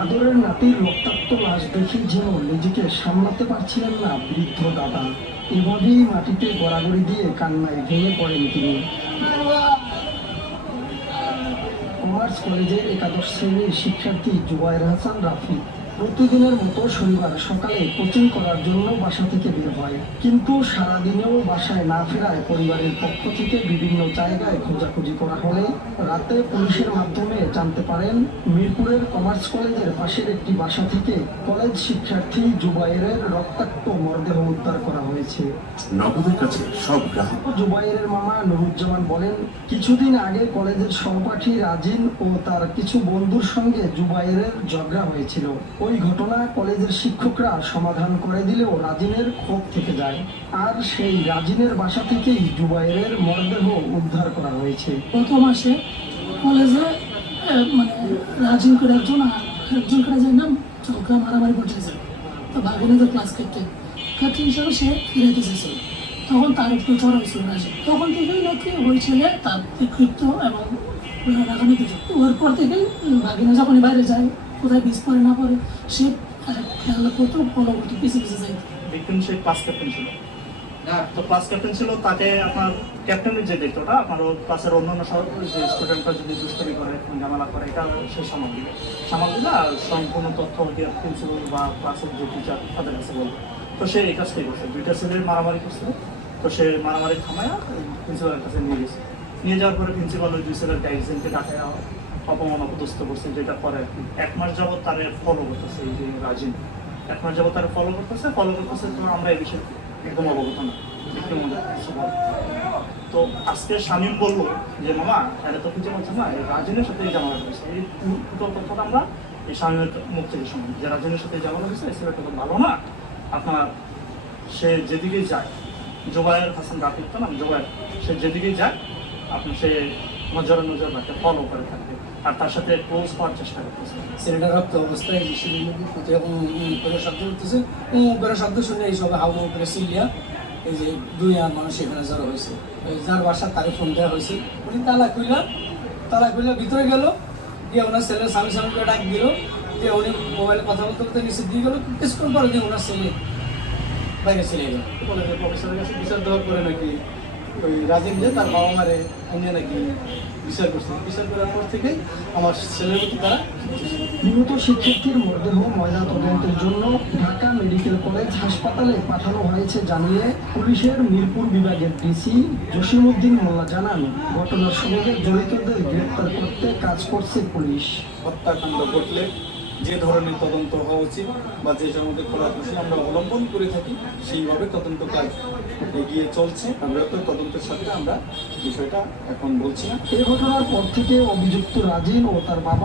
আদরের নাতির রক্তাক্ত লাশ দেখে যেন নিজেকে সামলাতে পারছিলেন না বৃদ্ধ দাদা। এভাবেই মাটিতে গড়াগড়ি দিয়ে কান্নায় ভেঙে পড়েন তিনি। কমার্স কলেজের একাদশ শ্রেণীর শিক্ষার্থী জুবায়ের হাসান রাফি প্রতিদিনের মতো শনিবার সকালে কোচিং করার জন্য বাসা থেকে বের হয়, কিন্তু সারাদিনেও বাসায় না ফেরায় পরিবারের পক্ষ থেকে বিভিন্ন জায়গায় খোঁজাখুঁজি করা হলে রাতে পুলিশের মাধ্যমে জানতে পারেন মিরপুরের কমার্স কলেজের পাশের একটি বাসা থেকে কলেজ শিক্ষার্থী জুবায়েরের রক্তাক্ত মরদেহ উদ্ধার করা হয়েছে। নগদের কাছে সব গ্রাহক। জুবায়েরের মামা নুরুজ্জামান বলেন, কিছুদিন আগে কলেজের সহপাঠী রাজিন ও তার কিছু বন্ধুর সঙ্গে জুবায়েরের ঝগড়া হয়েছিল। ওই ঘটনা কলেজের শিক্ষকরা সমাধান করে দিলেও রাজিনের ক্ষোভ থেকে যায়। আর সেই রাজিনের বাসা থেকেই জুবায়েরের মরদেহ উদ্ধার করা হয়েছে। গত মাসে কলেজে মানে রাজিন করে একজন করে যে নাম ঝগড়া মারামারি করতেছে। তো ভাগিনীদের ক্লাস ক্যাপ্টেন হিসাবে সে ফিরাইতে চেয়েছিল। তখন তার একটু জ্বর হয়েছিল রাজি। তখন থেকেই নাকি ওই ছেলে তার বিক্ষিপ্ত এবং রাগান্বিত। ওর পর থেকেই ভাগিনা যখনই বাইরে যায়, কোথায় পিস পরে না পড়ে, সে খেয়াল করতো, ফলো করতো, পিছিয়ে যায়। ভিকটিম সে ক্লাস ক্যাপ্টেন ছিল। তো ক্লাস ক্যাপ্টেন ছিল, তাকে আপনার ক্যাপ্টেনের যে দায়িত্বটা আপনার ওর ক্লাসের অন্যান্য যে স্টুডেন্টরা যদি দুষ্করি করে, ঝামেলা করে, এটা সে সামাল দিবে। সামাল দিলে আর সম্পূর্ণ তথ্য প্রিন্সিপাল বা ক্লাসের যে টিচার তাদের কাছে বলবে। তো সে এই কাজটাই করছে, দুইটা ছেলের মারামারি করছিল। তো সে মারামারি থামায় প্রিন্সিপালের কাছে নিয়ে গেছে। নিয়ে যাওয়ার পরে প্রিন্সিপাল ওই দুই ছেলের গাইডেনকে ডাকে অপমান অপদস্থ করছে, যেটা পরে 1 মাস যাবত তারা ফলো করতেছে। এই যে রাজিন 1 মাস যাবত তারা ফলো করতেছে। তো আমরা এই বিষয়ে একদম অবগত না, একটু মনে কিছু বল। তো আজকে শামীম বললো যে মামা এটা তো কিছু বলছে না, এই রাজিনের সাথে ঝামেলা করেছে। এই টোটাল কথাটা আমরা এই শামীমের মুখ থেকে শুনি যে রাজিনের সাথে ঝামেলা হয়েছে, এই ছেলেটা তো ভালো না। আপনার সে যেদিকেই যায়, জুবায়ের হাসান রাফির তো নাম জুবায়ের, সে যেদিকেই যায় আপনি সে নজর রাখে, ফলো করে থাকবে আর তার সাথে ক্লোজ হওয়ার চেষ্টা করতেছে। ছেলেটা রক্ত অবস্থায় করে শব্দ করতেছে, করে শব্দ শুনে এই সব হাউ করে সিলিয়া এই যে 2 মানুষ এখানে জড়ো হয়েছে। যার বাসা তাকে ফোন দেওয়া হয়েছে, উনি তালা খুলে ভিতরে গেল, দিয়ে ওনার ছেলের স্বামী করে ডাক দিল, দিয়ে উনি মোবাইলে কথা বলতে বলতে নিচে দিয়ে গেল। কিছুক্ষণ পরে দিয়ে ওনার ছেলে বাইরে চলে গেল। কলেজের প্রফেসরের কাছে বিচার দেওয়ার পরে নাকি ওই রাজিন যে তার বাবা মারে উনি নাকি বিচার করছে। বিচার করার পর থেকেই আমার ছেলের প্রতি তারা নিহত শিক্ষার্থীর মরদেহ ময়না তদন্তের জন্য ঢাকা মেডিকেল কলেজ হাসপাতালে পাঠানো হয়েছে জানিয়ে পুলিশের মিরপুর বিভাগের ডিসি জসিমউদ্দিন মোল্লা জানান, ঘটনার সঙ্গে জড়িতদের গ্রেপ্তার করতে কাজ করছে পুলিশ। হত্যাকাণ্ড ঘটলে যে ধরনের তদন্ত হওয়া উচিত বা যে সম্বন্ধে খোলাখুশি আমরা অবলম্বন করে থাকি, সেইভাবে তদন্ত কাজ এগিয়ে চলছে। বৃহত্তর তদন্তের সাথে আমরা বিষয়টা এখন বলছি না। এই ঘটনার পর থেকে অভিযুক্ত রাজিন ও তার বাবা